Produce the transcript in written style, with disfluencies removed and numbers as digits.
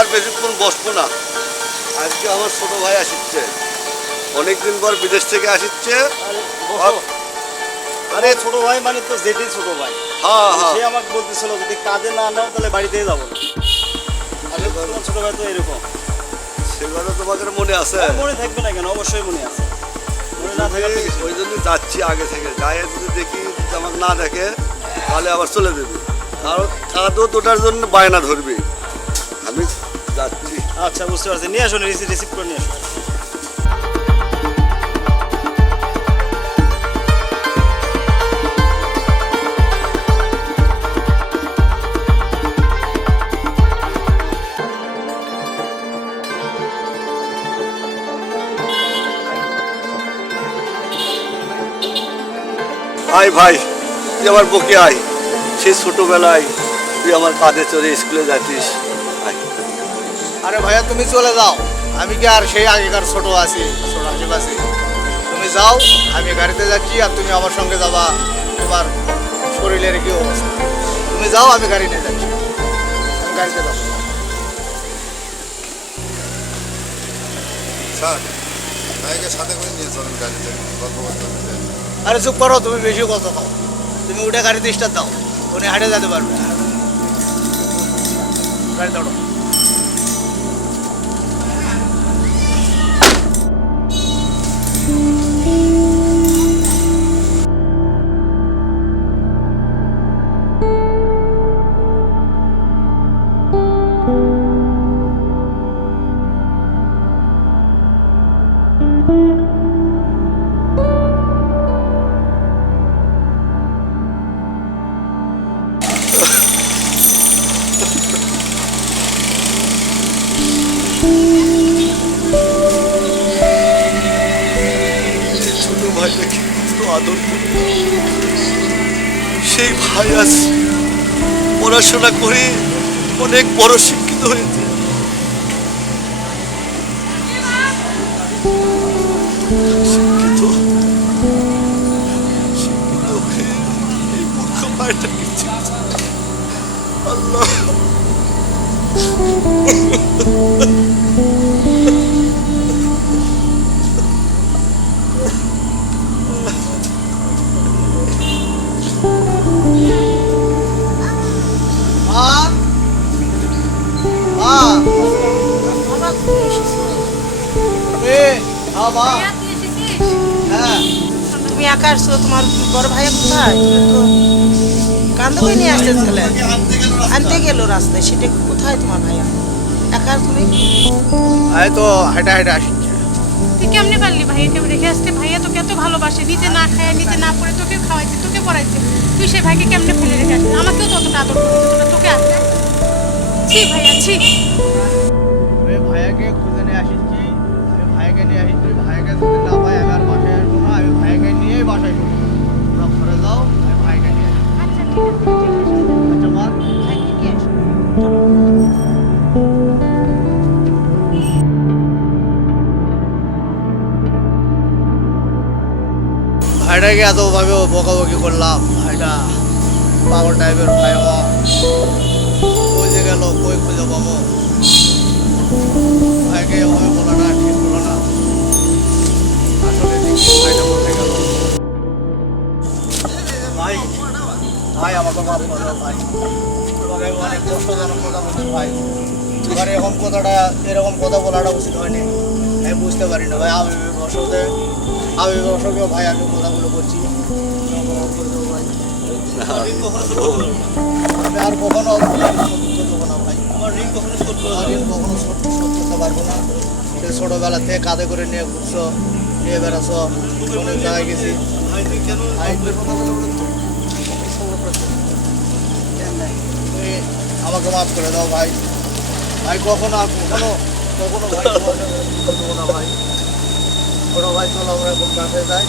আর বেশিক্ষণ বসবো না। আজকে আমার ছোট ভাই আসছে, অনেকদিন পর বিদেশ থেকে আসছে। আরে ছোট ভাই মানে তো জেঠি ছোট ভাই। হ্যাঁ হ্যাঁ, সে আমাকে বলতেছিল যদি কাজে না নাও তাহলে বাড়িতেই যাবো না। আরে তোমার ছোট ভাই তো এরকম। সে কথা তোমাদের মনে আছে? মনে থাকবে না কেন, অবশ্যই মনে আছে। মনে না থাকার তো কিছু ওই জন্য যাচ্ছি আগে থেকে, যাই যদি দেখি যদি আমাকে না দেখে তাহলে আবার চলে দেবে। কারণ কাঁদো তোটার জন্য বায়না ধরবে। আমি যাচ্ছি। আচ্ছা বুঝতে পারছি, নিয়ে আসো, রিসিভ করে নিয়ে আসো। আয় ভাই, তুই আমার বকে আয়। সেই ছোটবেলায় তুই আমার কাঁধে চড়ে স্কুলে যাচ্ছিস। আয়। আরে ভাইয়া তুমি চলে যাও, আমি কি আর সেই আগেকার ছোট আছি, ছোট হাসিব আছি? তুমি যাও, আমি গাড়িতে যাচ্ছি আর তুমি আমার সঙ্গে যাবা। তোমার শরীরের কি অবস্থা? তুমি যাও, আমি গাড়ি নিয়ে যাচ্ছি। আমি গাড়িতে যাবো। স্যার ভাইকে সাথে করে নিয়ে চলেন গাড়িতে, গল্প করতে করতে। আরে চুপ করো, তুমি বেশি কথা খাও। তুমি উঠে গাড়িতে স্টার্ট দাও, উনি হাঁটে যেতে পারবে। গাড়ি দাও। যে ছোট ভাইটাকে কত আদর করি, সেই ভাই আজ পড়াশোনা করে অনেক বড় শিক্ষিত হয়েছে। শিক্ষিত শিক্ষিত হয়ে এই মূর্খ ভাইটাকে চিনছে। আল্লাহ, তুমি একা আসছো, তোমার বড় ভাই কোথায়? তো কান্দে করে নিয়ে আসছে ছেলে, আনতে গেল রাস্তায়। সেটা কোথায় তোমার ভাইয়া? একা তুমি? আমি তো হাঁটা হাঁটা আসছি। তুই কেমনে পারলি ভাইয়াকে রেখে আসতে? ভাইয়া তোকে এত ভালোবাসে, নিজে না খায় নিজে না পড়ে তোকে খাওয়াইছে, তোকে পড়াইছে। তুই সেই ভাইকে কেমনে ফেলে রেখে আসলি? আমাকেও ততটা আদর করতে না, তোকে আসতে। ছি ভাইয়া ছি। আমি ভাইয়াকে খুঁজে নিয়ে আসছি। আমি ভাইয়াকে নিয়ে আসছি। ভাইয়াকে যদি না পাই আমি আর বাসায় আসবো না। আমি ভাইয়াকে নিয়েই বাসায় ঢুকবো। তোমরা ঘরে যাও, আমি ভাইয়াকে নিয়ে আসবো। আচ্ছা ঠিক আছে, আচ্ছা মা, ভাইকে নিয়ে আসো। ভাইটাকে এতভাবে বকাবকি করলাম। ভাইটা পাগল টাইপের ভাই আমার। কই যে গেল, কই খুঁজে পাবো? ভাইকে এভাবে বলাটা ঠিক হলো না। আসলে দেখি ভাইটা কোথায় গেল। ভাই, ভাই আমাকে মাফ করে দাও ভাই। তোমাকে আমি অনেক কষ্টজনক কথা বলছি ভাই। তোমার এরকম কথা বলাটা উচিত হয়নি। আমি বুঝতে পারি না ভাই। আবির্বশকে ভাই আমি কথাগুলো করছি। আমি আর কখনো সত্য দেবো না ভাই। আমার ঋণ কখনো শোধ করতে পারবো না। সে ছোটবেলা থেকে কাঁধে করে নিয়ে ঘুরছো, নিয়ে বেড়াছো, অনেক জায়গায় গেছি। তুমি আমাকে মাফ করে দাও ভাই। ভাই কখনো ভাই তোমার সাথে ভুল করবো না ভাই। ছোট ভাই চলো আমরা এখন কাছে যাই।